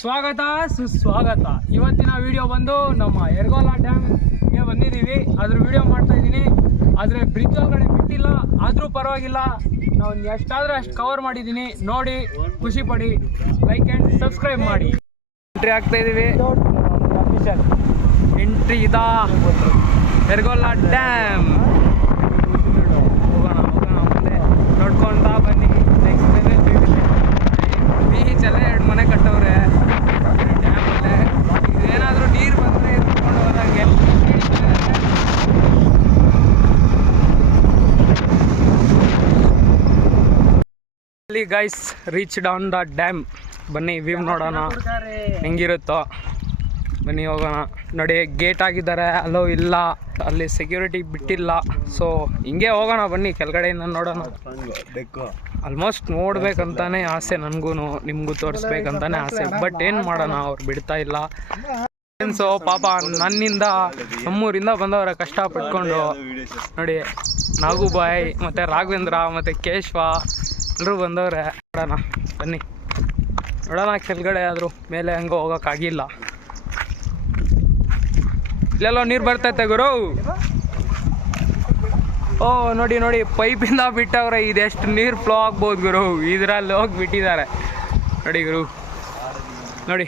ಸ್ವಾಗತ ಸುಸ್ವಾಗತ. ಇವತ್ತಿನ ವಿಡಿಯೋ ಬಂದು ನಮ್ಮ ಯರಗೋಲ ಡ್ಯಾಮ್ಗೆ ಬಂದಿದ್ದೀವಿ. ಅದ್ರ ವಿಡಿಯೋ ಮಾಡ್ತಾ ಇದ್ದೀನಿ. ಆದರೆ ಬ್ರಿಡ್ಜ್ ಒಳಗಡೆ ಬಿಟ್ಟಿಲ್ಲ, ಆದರೂ ಪರವಾಗಿಲ್ಲ. ನಾವು ಎಷ್ಟಾದರೂ ಅಷ್ಟು ಕವರ್ ಮಾಡಿದ್ದೀನಿ. ನೋಡಿ ಖುಷಿ ಪಡಿ, ಲೈಕ್ ಆ್ಯಂಡ್ ಸಬ್ಸ್ಕ್ರೈಬ್ ಮಾಡಿ. ಎಂಟ್ರಿ ಆಗ್ತಾ ಇದ್ದೀವಿ. ಎಂಟ್ರಿ ಇದಾ ಯರಗೋಲ ಡ್ಯಾಮ್. ಹೋಗೋಣ ಮುಂದೆ ನೋಡ್ಕೊಂತ ಬನ್ನಿ. ನೆಕ್ಸ್ಟ್ ಬೀಚ್ ಎಲ್ಲ 2 ಮನೆ ಕಟ್ಟವ್ರೆ ಡ್ಯಾಮಲ್ಲೇ. ಇದೇನಾದರೂ ನೀರು ಬಂದರೆ ಎತ್ಕೊಂಡು ಹೋದಂಗೆ. ಅಲ್ಲಿ guys reached on the dam. ಬನ್ನಿ ವ್ಯೂ ನೋಡೋಣ ಹೆಂಗಿರುತ್ತೋ. ಬನ್ನಿ ಹೋಗೋಣ. ನೋಡಿ ಗೇಟ್ ಆಗಿದ್ದಾರೆ, ಅಲೋ ಇಲ್ಲ, ಅಲ್ಲಿ ಸೆಕ್ಯೂರಿಟಿ ಬಿಟ್ಟಿಲ್ಲ. ಸೊ ಹಿಂಗೆ ಹೋಗೋಣ ಬನ್ನಿ, ಕೆಳಗಡೆಯಿಂದ ನೋಡೋಣ. ಆಲ್ಮೋಸ್ಟ್ ನೋಡ್ಬೇಕಂತಾನೆ ಆಸೆ ನನಗೂ, ನಿಮಗೂ ತೋರಿಸ್ಬೇಕಂತಾನೆ ಆಸೆ. ಬಟ್ ಏನು ಮಾಡೋಣ, ಅವ್ರು ಬಿಡ್ತಾ ಇಲ್ಲ. ಫ್ರೆಂಡ್ಸು ಪಾಪ ನನ್ನಿಂದ ನಮ್ಮೂರಿಂದ ಬಂದವರ ಕಷ್ಟ ಪಟ್ಕೊಂಡು. ನೋಡಿ ನಾಗುಬಾಯ್ ಮತ್ತು ರಾಘವೇಂದ್ರ ಮತ್ತು ಕೇಶವ ಎಲ್ಲರೂ ಬಂದವ್ರೆ. ನೋಡೋಣ ಬನ್ನಿ, ನೋಡೋಣ ಕೆಳಗಡೆ. ಆದರೂ ಮೇಲೆ ಹಂಗೆ ಹೋಗೋಕ್ಕಾಗಿಲ್ಲ. ಇಲ್ಲೆಲ್ಲೋ ನೀರು ಬರ್ತೈತೆ ಗುರು. ಓ ನೋಡಿ ನೋಡಿ, ಪೈಪಿಂದ ಬಿಟ್ಟವ್ರೆ. ಇದೆಷ್ಟು ನೀರು ಫ್ಲೋ ಆಗ್ಬೋದು ಗುರು. ಇದರಲ್ಲಿ ಹೋಗಿ ಬಿಟ್ಟಿದ್ದಾರೆ ನೋಡಿ ಗುರು. ನೋಡಿ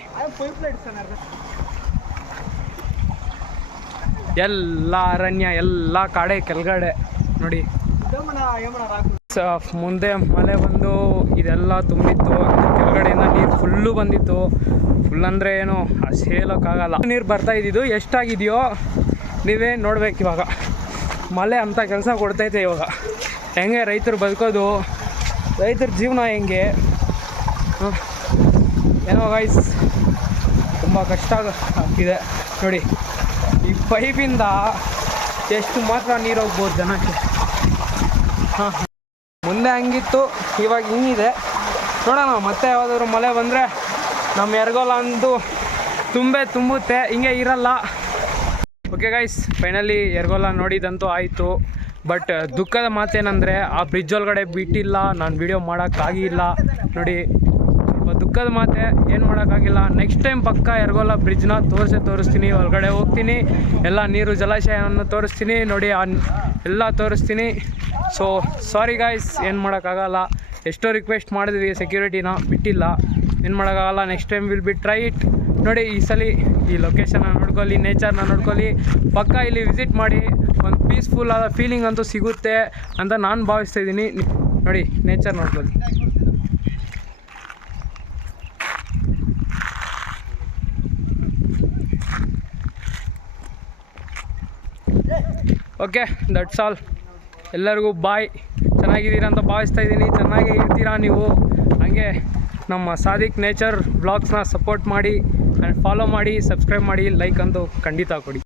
ಎಲ್ಲ ಅರಣ್ಯ, ಎಲ್ಲ ಕಾಡೆ ಕೆಳಗಡೆ. ನೋಡಿ ಮುಂದೆ ಮಳೆ ಬಂದು ಇದೆಲ್ಲ ತುಂಬಿತ್ತು. ಕೆಳಗಡೆಯಿಂದ ನೀರು ಫುಲ್ಲು ಬಂದಿತ್ತು. ಫುಲ್ ಅಂದರೆ ಏನು ಅಷ್ಟು ಹೇಳೋಕ್ಕಾಗಲ್ಲ. ನೀರು ಬರ್ತಾ ಇದ್ದಿದ್ದು ಎಷ್ಟಾಗಿದೆಯೋ ನೀವೇ ನೋಡ್ಬೇಕು. ಇವಾಗ ಮಳೆ ಅಂತ ಕೆಲಸ ಕೊಡ್ತೈತೆ. ಇವಾಗ ಹೆಂಗೆ ರೈತರು ಬದುಕೋದು, ರೈತರ ಜೀವನ ಹೆಂಗೆ ಏನೋ ಗೈಸ್, ತುಂಬ ಕಷ್ಟ ಆಗ್ತಿದೆ. ನೋಡಿ ಈ ಪೈಪಿಂದ ಎಷ್ಟು ಮಾತ್ರ ನೀರು ಹೋಗ್ಬೋದು ಜನಕ್ಕೆ. ಹಾಂ, ಮುಂದೆ ಹಂಗಿತ್ತು, ಇವಾಗ ಹಿಂಗಿದೆ. ನೋಡೋಣ ಮತ್ತೆ ಯಾವುದಾದ್ರು ಮಳೆ ಬಂದರೆ ನಮ್ಮ ಯರಗೋಲ ಅಂತೂ ತುಂಬುತ್ತೆ. ಹಿಂಗೆ ಇರಲ್ಲ. ಓಕೆ ಗೈಸ್, ಫೈನಲಿ ಯರಗೋಲ ನೋಡಿದಂತೂ ಆಯಿತು. ಬಟ್ ದುಃಖದ ಮಾತೇನೆಂದರೆ ಆ ಬ್ರಿಡ್ಜ್ ಒಳಗಡೆ ಬಿಟ್ಟಿಲ್ಲ. ನಾನು ವಿಡಿಯೋ ಮಾಡೋಕ್ಕಾಗಿಲ್ಲ. ನೋಡಿ ಸ್ವಲ್ಪ ದುಃಖದ ಮಾತೆ, ಏನು ಮಾಡೋಕ್ಕಾಗಿಲ್ಲ. ನೆಕ್ಸ್ಟ್ ಟೈಮ್ ಪಕ್ಕ ಯರಗೋಲ ಬ್ರಿಡ್ಜ್ನ ತೋರಿಸ್ತೀನಿ. ಒಳಗಡೆ ಹೋಗ್ತೀನಿ, ಎಲ್ಲ ನೀರು ಜಲಾಶಯವನ್ನು ತೋರಿಸ್ತೀನಿ. ನೋಡಿ ಎಲ್ಲ ತೋರಿಸ್ತೀನಿ. ಸೊ ಸಾರಿ ಗಾಯ್ಸ್, ಏನು ಮಾಡೋಕ್ಕಾಗಲ್ಲ. ಎಷ್ಟೋ ರಿಕ್ವೆಸ್ಟ್ ಮಾಡಿದ್ವಿ, ಸೆಕ್ಯೂರಿಟಿನ ಬಿಟ್ಟಿಲ್ಲ. ಏನು ಮಾಡೋಕ್ಕಾಗಲ್ಲ. Next time will be try it. ನೋಡಿ ಈ ಸಲ ಈ ಲೊಕೇಶನ್ನ ನೋಡ್ಕೊಳ್ಳಿ, ನೇಚರ್ನ ನೋಡ್ಕೊಳ್ಳಿ. ಪಕ್ಕ ಇಲ್ಲಿ ವಿಸಿಟ್ ಮಾಡಿ, ಒಂದು ಪೀಸ್ಫುಲ್ ಆದ ಫೀಲಿಂಗ್ ಅಂತೂ ಸಿಗುತ್ತೆ ಅಂತ ನಾನು ಭಾವಿಸ್ತಾ ಇದ್ದೀನಿ. ನೋಡಿ ನೇಚರ್ ನೋಡ್ಕೊಳ್ಳಿ. Okay, that's all. ಎಲ್ಲರಿಗೂ ಬಾಯ್. ಚೆನ್ನಾಗಿದ್ದೀರಾ ಅಂತ ಭಾವಿಸ್ತಾ ಇದ್ದೀನಿ. ಚೆನ್ನಾಗೇ ಇರ್ತೀರಾ ನೀವು. ಹಾಗೆ ನಮ್ಮ ಸಾದಿಕ್ ನೇಚರ್ ಬ್ಲಾಗ್ಸ್ನ ಸಪೋರ್ಟ್ ಮಾಡಿ ಆ್ಯಂಡ್ ಫಾಲೋ ಮಾಡಿ, ಸಬ್ಸ್ಕ್ರೈಬ್ ಮಾಡಿ, ಲೈಕ್ ಅಂತೂ ಖಂಡಿತ ಕೊಡಿ.